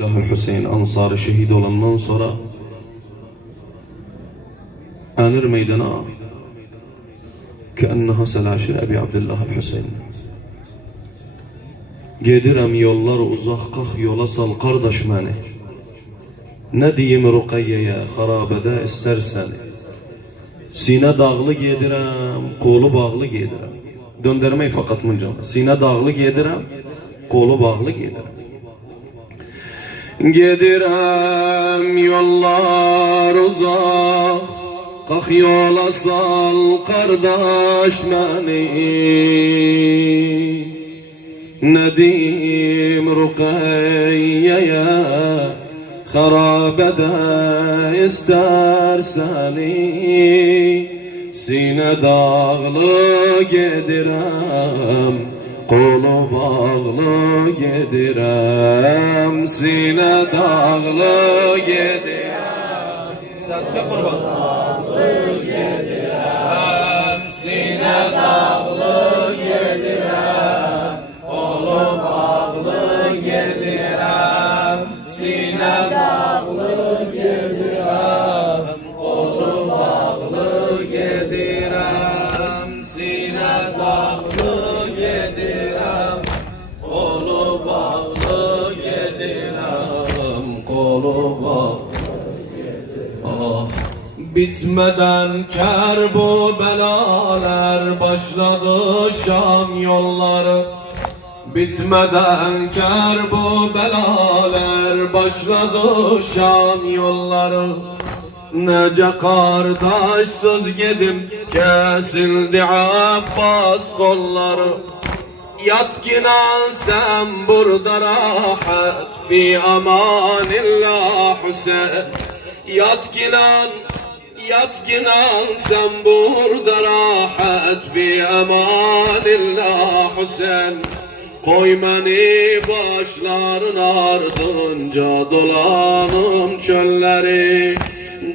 Allah'ül Hüseyin Ansarı şehit olandan sonra anır meydana keenneha selaşir Ebi Abdillah'ül Hüseyin. Gedirem yollar uzak, kalk yola sal kardeş məni. Ne diyeyim Ruqayyəyə xarabede istersen. Sine dağlı gedirem, kolu bağlı gedirem. Döndürmeyi fakat müncana. Sine dağlı gedirem, kolu bağlı gedirem. Gedirem yollar uzak, kalk yola sal kardeş məni. Ne diyeyim Ruqayyəyə harabede isterseni. Sine dağlı gedirem, kolu bağlı gedirem. Sine dağlı gedirem, sesle kurban. Dağlı gedirem, sine dağlı gedirem, kolu bağlı gedirem. Sine dağlı gedirem, kolu bağlı gedirem. Sine dağlı gedirem, kolu bağlı gedirem. Kolu bağlı gedirem. Ah, bitmeden kar bu belalar, başladı Şam yolları. Bitmeden kar bu belalar, başladı Şam yolları. Nece kardeşsiz gedim, kesildi Abbas kolları. Yatkinan sen burada rahat, fi amanillah Hüseyin. Yatkinan sen burada rahat, fi amanillah Hüseyin. Koy beni başların ardınca, dolanım çölleri.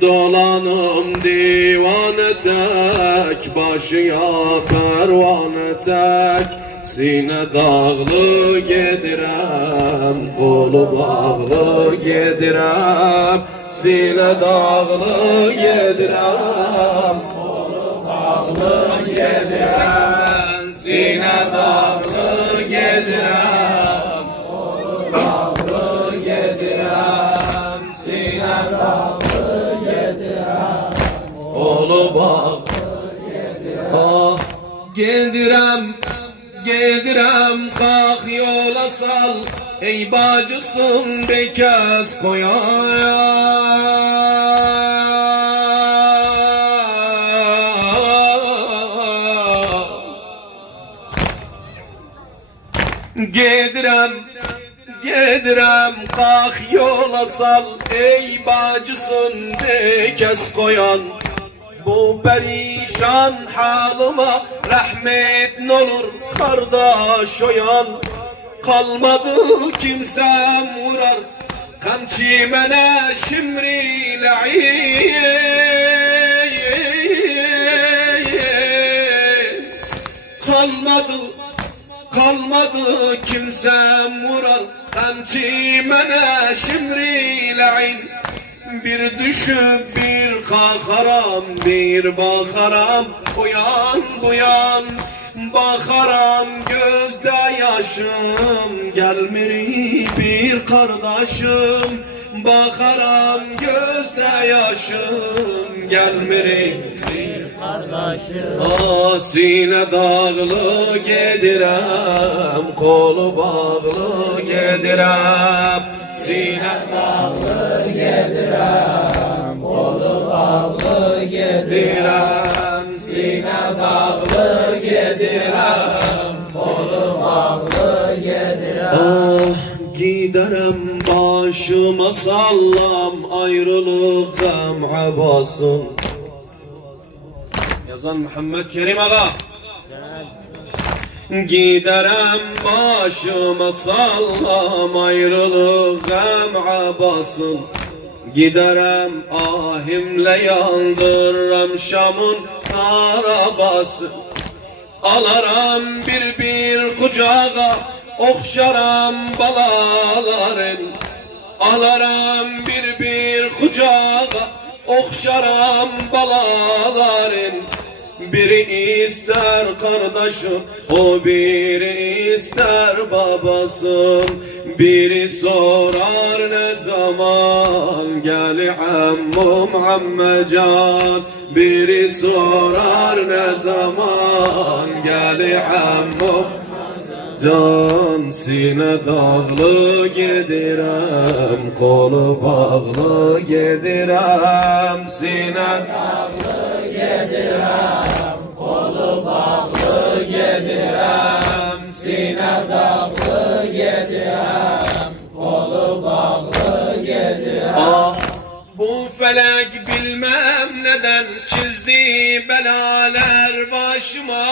Dolanım divane tek, başıya pervane tek. Sine dağlı gedirem, kolu bağlı gedirem. Sine dağlı gedirem, kolu bağlı gedirem. Sine dağlı gedirem, kolu bağlı gedirem. Sine dağlı gedirem, kolu bağlı gedirem. Ah, gedirem, kalk yola sal. Ey bacısın bekes koyar. Gedirem, kalk yola sal. Ey bacısın bekes koyan. Bu perişan halıma rahmet n'olur kardeş oyan. Kalmadı kimsem vurar kamçı mene şimriyle. Kalmadı kimsem vurar kamçı mene şimriyle. Bir düşüp bir kalkaram, bir bakaram uyan buyan. Bakaram gözde yaşım, gelmiri bir kardeşim. Bakaram gözde yaşım, gelmiri bir kardeşim. Ah, sine dağlı gedirem, kolu bağlı gedirem. Sine dağlı gedirem, kolu bağlı gedirem. Sine dağlı gedirem, kolu bağlı gedirem. Ah, giderem başıma sallam, ayrılık gamha basın. Yazan Muhammed Kerim Ağa. Giderem başıma sallam, ayrılık gamha basın. Giderem ahimle yandırırım Şam'ın arabası. Alaram bir kucağa, okşaram balaların. alaram bir kucağa, okşaram balaların. Biri ister kardeşim, o biri ister babasın. Biri sorar ne zaman gel ammum ammecan. Biri sorar ne zaman gel ammum can. Sine dağlı gedirem, kolu bağlı gedirem. Sine dağlı gedirem, kolu bağlı gedirem. Sine dağlı gedirem, kolu bağlı gedirem. Ah, bu felek bilmem neden çizdi belalar başıma.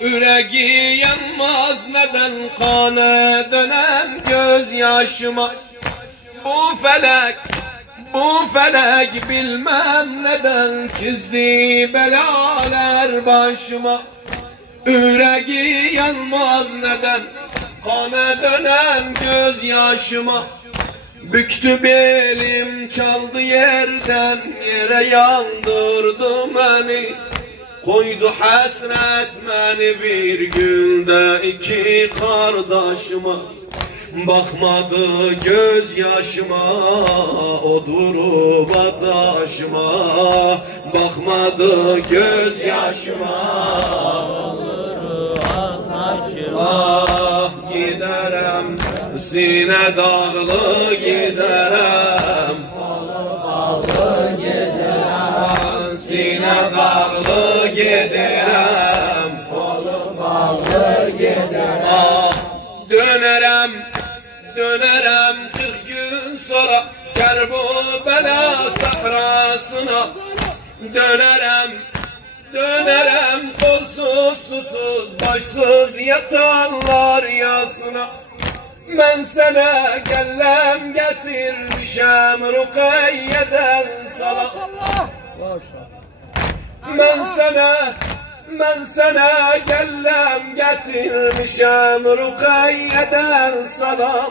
Yüreği yanmaz neden kana dönen gözyaşıma. Bu felek bilmem neden çizdi belalar başıma. Yüreği yanmaz neden kana dönen gözyaşıma. Büktü belim çaldı yerden yere yandırdı beni. Koydu hasret beni bir günde iki kardeşime. Bakmadı gözyaşıma, o durup ataşıma. Bakmadı gözyaşıma, o durup ataşıma. Giderem sine dağlı giderem, kolu bağlı giderem. Sine dağlı giderem, kolu bağlı giderem. Ah, dönerem 40 gün sonra Kerbela sahrasına. Dönerem kolsuz susuz başsız yatanlar yasına. Ben sana kellem getirmişem Rukayye'den sana. Ben sana kellem getirmişem Rukayye'den salam.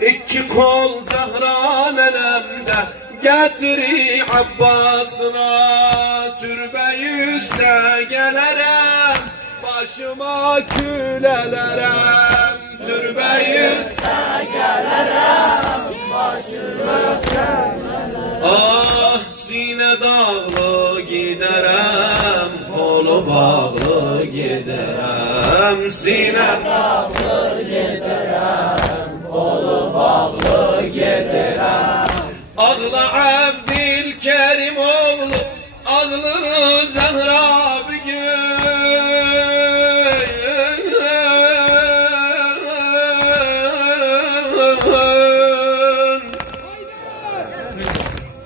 İki kol Zahra nenemde getiri Abbas'ına. Türbe üstte gelirim, başıma külelerem. Türbe üstte gelirim, başıma külelerem. Ah, sine dağlı giderem, kolu bağlı giderem. Sine dağlı giderem, kolu bağlı giderem. Ağla Abdülkerim oğlu, ağlar Zahra bir gün.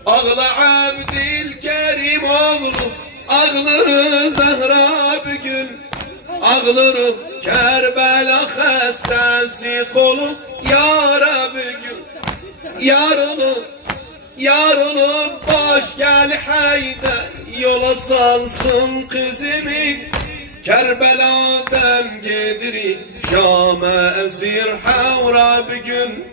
Ağla Abdülkerim oğlu, ağlar Zahra bir gün. Ağlar Kerbela hastası kolu yara bir gün. Yarını baş gel Haydar, yola salsın kızımı. Kerbela'dan gediri Şam'a esir havra bir gün.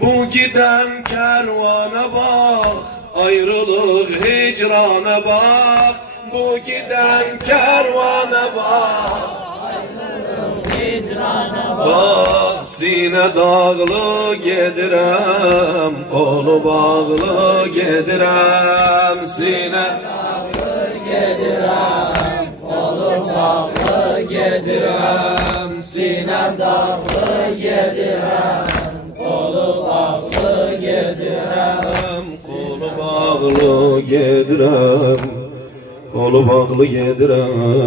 Bu giden kervana bak, ayrılık hicrana bak. Bu giden kervana bak, ayrılık hicrana bak. Sine dağlı gedirem, kolu bağlı gedirem. Sine dağlı gedirem, kolu bağlı gedirem. Sine dağlı gedirem, kolu bağlı gedirem. Kolu bağlı gedirem, kolu bağlı gedirem.